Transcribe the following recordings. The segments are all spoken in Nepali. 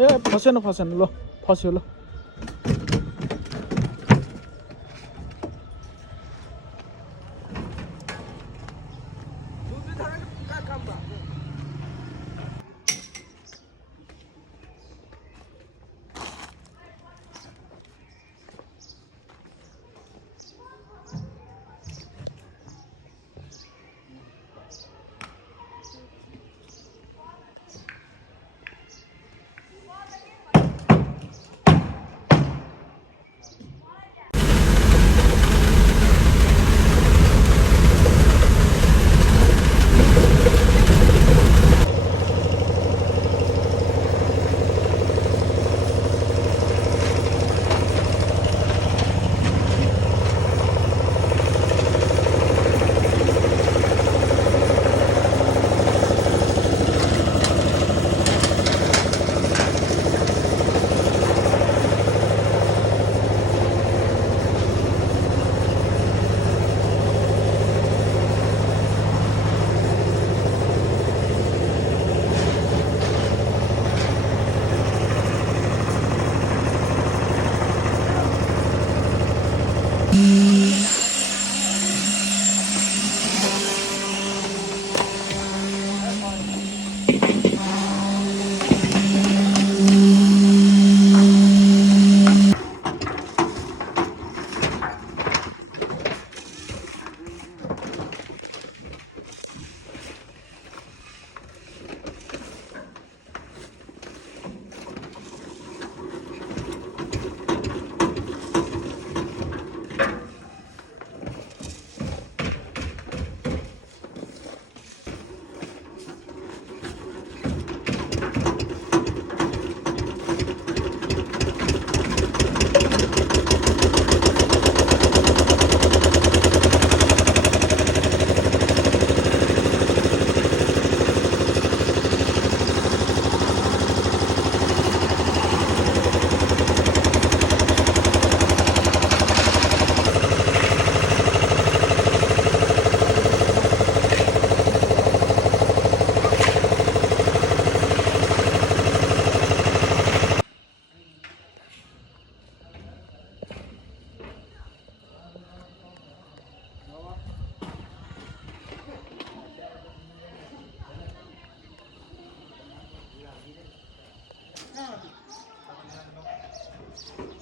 ए फसेन ल फस्यो ल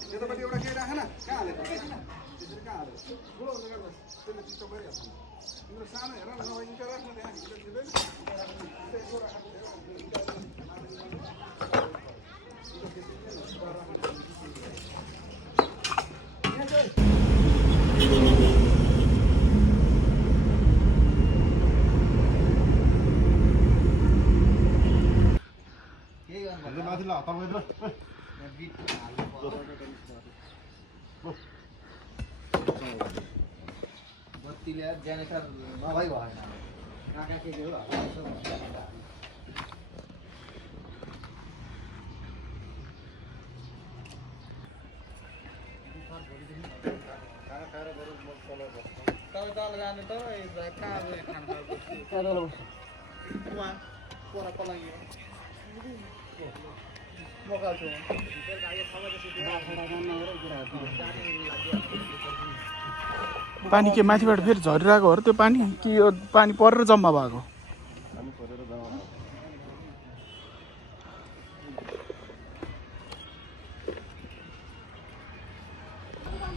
यतापट्टि एउटा केही राख न कहाँ हालेको त्यसरी कहाँ हालेको ठुलो हुन्छ क्या त्यसले चित्त गरिहाल्छ तिम्रो सानो हेर न नभए इन्टर राख्नु त्यहाँ माथि ल तपाईँ बत्तीले जेनेरेटर नभई भएन काका के हो तपाईँ तल जानु त कहाँ खानु उहाँ पर पलाइ पानी के माथिबाट फेरि झरिरहेको हो र त्यो पानी कि यो पानी परेर जम्मा भएको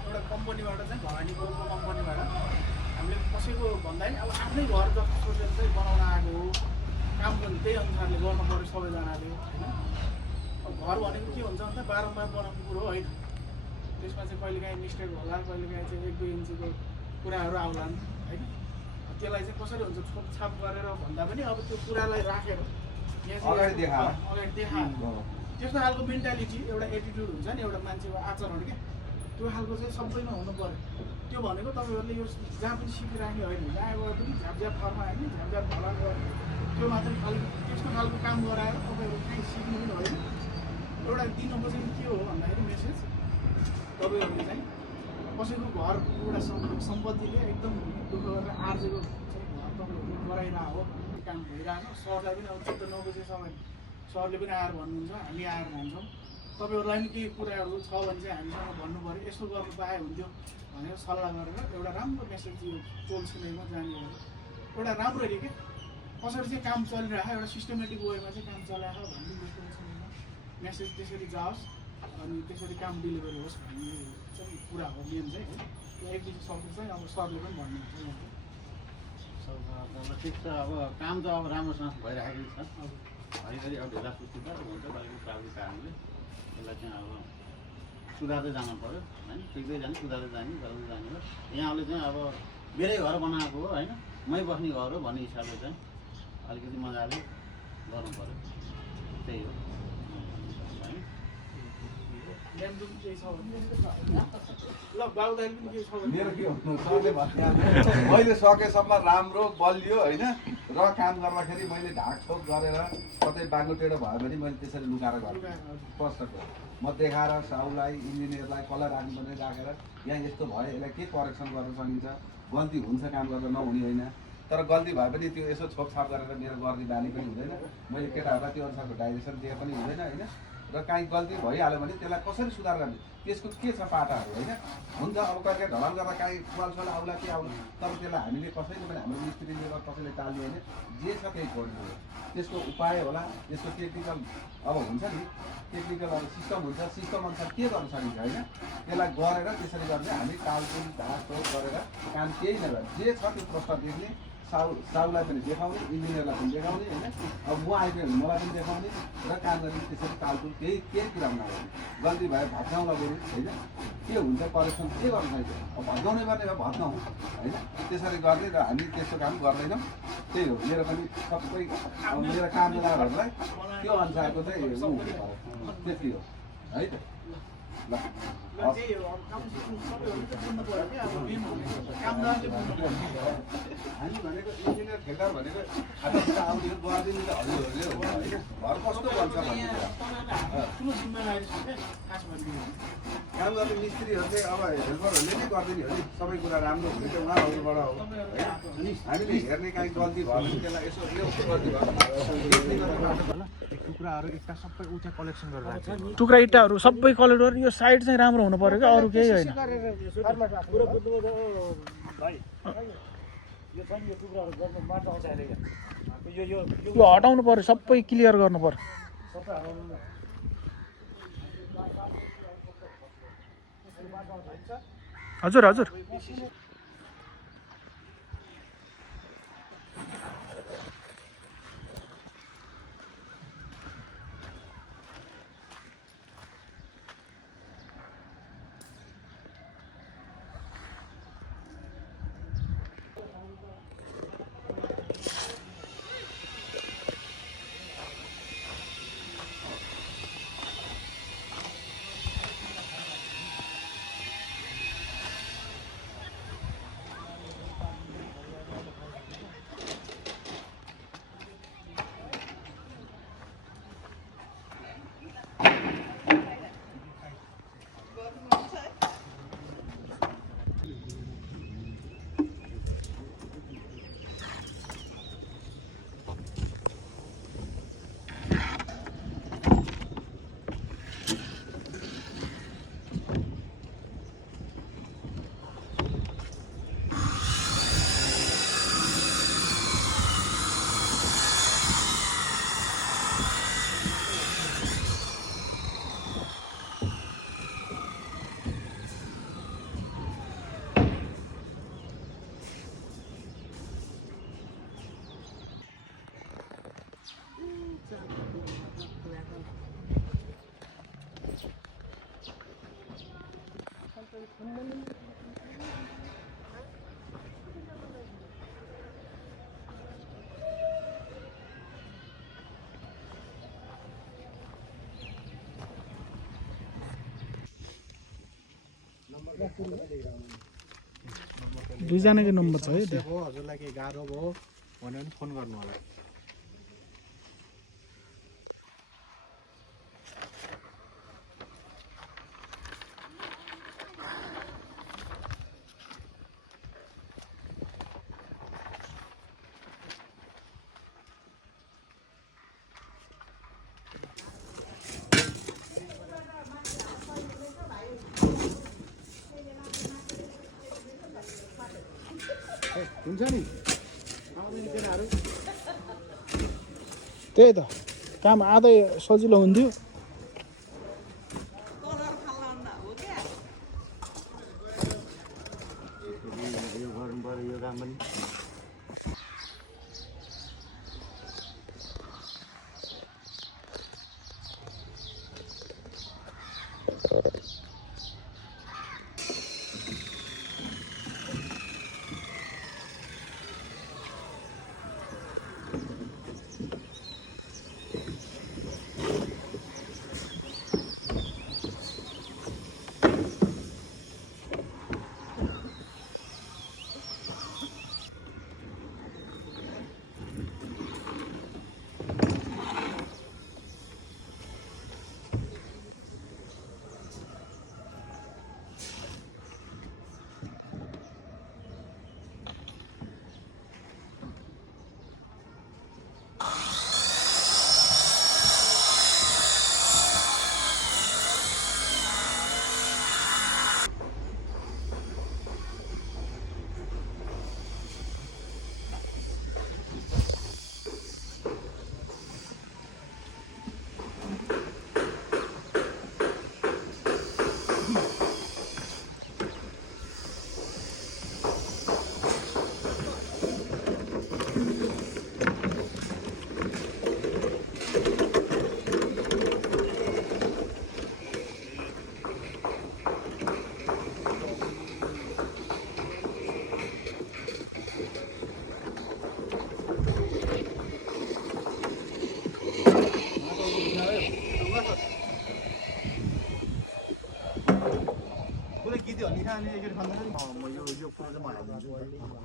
एउटा कम्पनीबाट चाहिँ भवानीको कम्पनीबाट हामीले कसैको भन्दा नि अब आफ्नै घर जस्तो सोचेर चाहिँ बनाउन आएको हो काम पनि त्यही अनुसारले गर्नु पर्यो सबैजनाले होइन अब घर भनेको के हुन्छ भन्दा बारम्बार बनाउने कुरो होइन त्यसमा चाहिँ कहिलेकाहीँ मिस्टेक होला कहिलेकाहीँ चाहिँ 1-2 इन्चीको कुराहरू आउलान् होइन त्यसलाई चाहिँ कसरी हुन्छ छोपछाप गरेर भन्दा पनि अब त्यो कुरालाई राखेर अगाडि देखा त्यस्तो खालको मेन्टालिटी एउटा एटिट्युड हुन्छ नि एउटा मान्छेको आचरण क्या त्यो खालको चाहिँ सबैमा हुनु पर्यो त्यो भनेको तपाईँहरूले यो जहाँ पनि सिकिराख्ने होइन जहाँ गएर पनि झ्यापझ्याप फर्मा होइन झ्यापझ्याप फला गर्ने त्यो मात्रै खालको त्यस्तो खालको काम गराएर तपाईँहरू कहीँ सिक्नु पनि होइन एउटा दिनुको चाहिँ के हो भन्दाखेरि मेसेज तपाईँहरूले चाहिँ कसैको घर एउटा सम्पत्तिले एकदम दुःख गरेर आर्जेको चाहिँ घर तपाईँहरूले गराइरह हो काम भइरहेको सरलाई पनि अब 14-9 बजीसम्म सरले पनि आएर भन्नुहुन्छ, हामी आएर भन्छौँ। तपाईँहरूलाई पनि केही कुराहरू छ भने चाहिँ हामीसँग भन्नु पऱ्यो, यस्तो गर्नु पाए हुन्थ्यो भनेर सल्लाह गरेर एउटा राम्रो मेसेज यो टोल छिमेकमा जाने हो। एउटा राम्रो रे के कसरी चाहिँ काम चलिरहेको एउटा सिस्टमेटिक वेमा चाहिँ काम चलाएको भन्ने यो टोल छिमेकमा मेसेज त्यसरी जाओस् अनि त्यसरी काम डेलिभरी होस् भन्ने चाहिँ कुरा हो मेन चाहिँ हो। एक दिन सक्नु चाहिँ अब सरले पनि भन्नुहुन्छ। ठिक छ, अब काम त अब राम्रोसँग भइराखेको छ। घरिघरि अब ढिला सुस्ती त हुन्छ, कहिलेको प्राविधिक कारणले यसलाई चाहिँ अब सुधार्दै जानु पऱ्यो होइन, सिक्दै जाने, सुधार्दै जाने, गर्दै जाने हो। यहाँले चाहिँ अब मेरै घर बनाएको हो होइन, मै बस्ने घर हो भन्ने हिसाबले चाहिँ अलिकति मजाले गर्नु पऱ्यो, त्यही हो होइन। मेरो के भन्नु, सरले भने मैले सकेसम्म राम्रो बलियो होइन र काम गर्दाखेरि मैले ढाकछोप गरेर कतै बाङ्गोटेडो भयो भने मैले त्यसरी लुकाएर गरेँ स्पष्ट गरेँ। म देखाएर साउलाई इन्जिनियरलाई कसलाई राख्नुपर्ने राखेर यहाँ यस्तो भयो, यसलाई के करेक्सन गर्न सकिन्छ, गल्ती हुन्छ काम गर्दा नहुने होइन, तर गल्ती भए पनि त्यो यसो छोपछाप गरेर मेरो गर्ने बानी पनि हुँदैन। मैले केटाहरूलाई त्यो अनुसारको डाइरेक्सन दिए पनि हुँदैन होइन। र काहीँ गल्ती भइहाल्यो भने त्यसलाई कसरी सुधार गर्ने, त्यसको के छ पाटाहरू होइन। हुन्छ अब कहिले ढलान गर्दा काहीँ वालसाल आउला के आउला, तर त्यसलाई हामीले कसैले पनि हाम्रो मिस्त्रीले गर्दा कसैले टाल्ने होइन, जे छ त्यही गर्नु हो। त्यसको उपाय होला, त्यसको टेक्निकल अब हुन्छ नि, टेक्निकल अब सिस्टम हुन्छ, सिस्टम अनुसार के गर्न सकिन्छ होइन। त्यसलाई गरेर त्यसरी गर्ने हामी तालपुल ढाकढोक गरेर काम केही नगर्ने, जे छ त्यो प्रस्ताव देख्ने, साउलाई पनि देखाउने, इन्जिनियरलाई पनि देखाउने होइन। अब म आइपुग्यो भने मलाई पनि देखाउने र काम गर्ने, त्यसरी तालपुल केही कुरामा नगर्ने। गल्ती भए भत्काउँला बरु होइन, के हुन्छ करेक्सन के गर्न सकिन्छ, अब भत्काउने गर्ने भए भत्काउँ होइन, त्यसरी गर्ने। र हामी त्यस्तो काम गर्दैनौँ, त्यही हो मेरो पनि सबै मेरो कामदारहरूलाई त्यो अनुसारको चाहिँ त्यति हो है त। ल त्यही हो, अब काम सिक्नु सबैहरू त बुझ्नु पऱ्यो क्या, अब मेन भनेको कामदारले बुझ्नु पऱ्यो। हामी भनेको इन्जिनियर ठेकेदार भनेको आउने गरिदिनु त हजुरहरूले हो होइन, घर कस्तो बन्छ भन्ने कुरा। ठुलो जिम्मेवारी छ क्या खास भनिदिनु भने। काम गर्ने मिस्त्रीहरूले अब हेल्परहरूले नै गरिदिने हो नि, सबै कुरा राम्रो हुने त उहाँहरूबाट हो होइन। हामीले हेर्ने काहीँ गल्ती भयो भने त्यसलाई यसो यो गल्ती भयो टुक्राहरू इट्टा सबै उठा कलेक्सन गरेर राख्छ। टुक्रा इट्टाहरू सबै कलेक्ट गरेर यो साइड चाहिँ राम्रो हुनु पऱ्यो क्या, अरू केही होइन। पुरो बुझ्नु भाइ यो छ नि यो टुक्राहरू गर्नु माटो आउँछ अरे यो यो हटाउनु पऱ्यो, सबै क्लियर गर्नु पऱ्यो। सबै हराउनु हजुर हजुर दुईजनाकै नम्बर छ है हो। हजुरलाई केही गाह्रो भयो भने पनि फोन गर्नु होला। हुन्छ नि आउँदैन केटाहरू त्यही त काम आधै सजिलो हुन्थ्यो यो गर्नु पऱ्यो यो काम पनि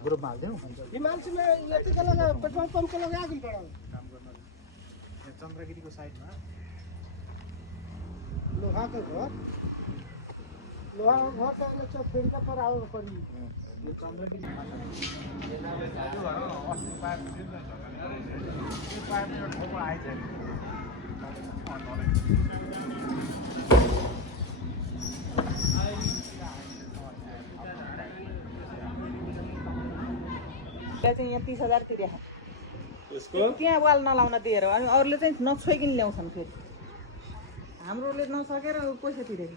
ग्रुपमा हालिदिउँ चन्द्रगिरीको साइडमा लोहाको घर छ फेरि पर आउनु पर्यो चाहिँ यहाँ 30,000 तिरे त्यहाँ वाल नलाउन दिएर अनि अरूले चाहिँ नछोइकन ल्याउँछन् फेरि हाम्रोले नसकेर पैसा तिरेको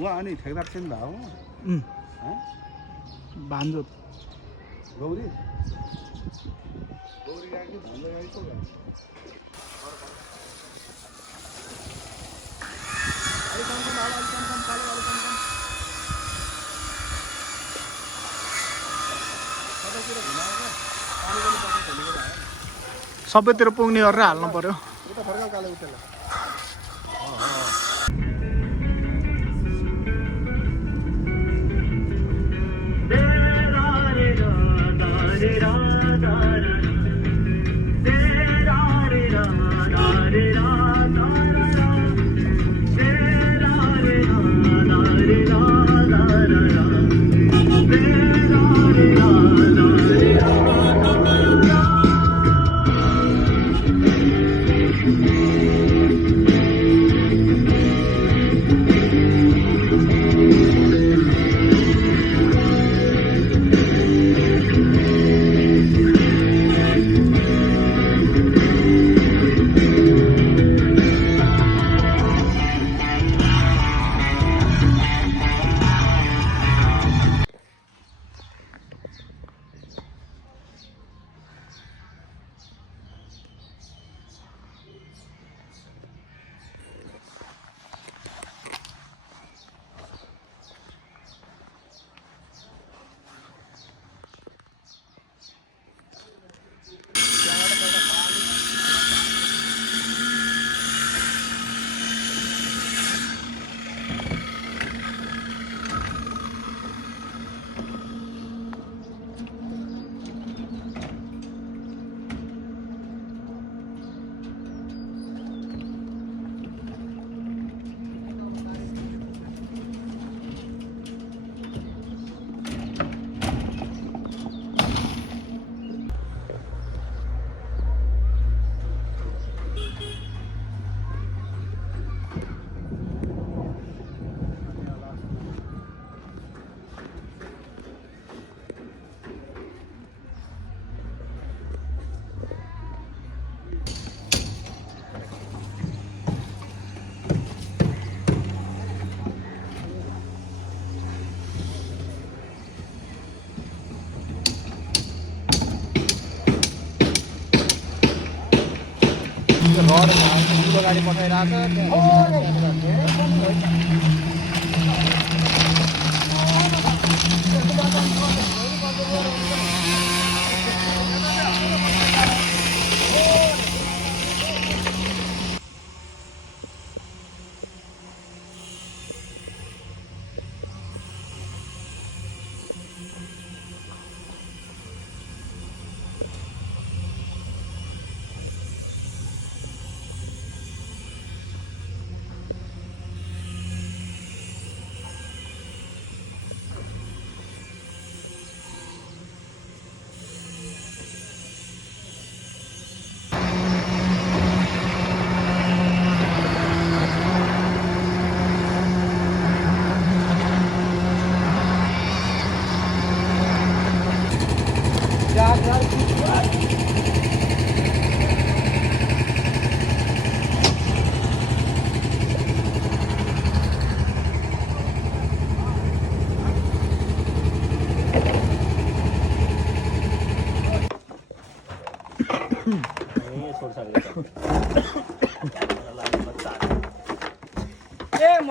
उहाँ अनि ठेकदार चाहिँ भए हो भान्जो गौरी गाडी भान्जो गाडी को गाडी सबैतिर पुग्ने गरेर हाल्नु पर्यो उता फर्काउ काले उता ठुलो गाडी पठाइरहेको ए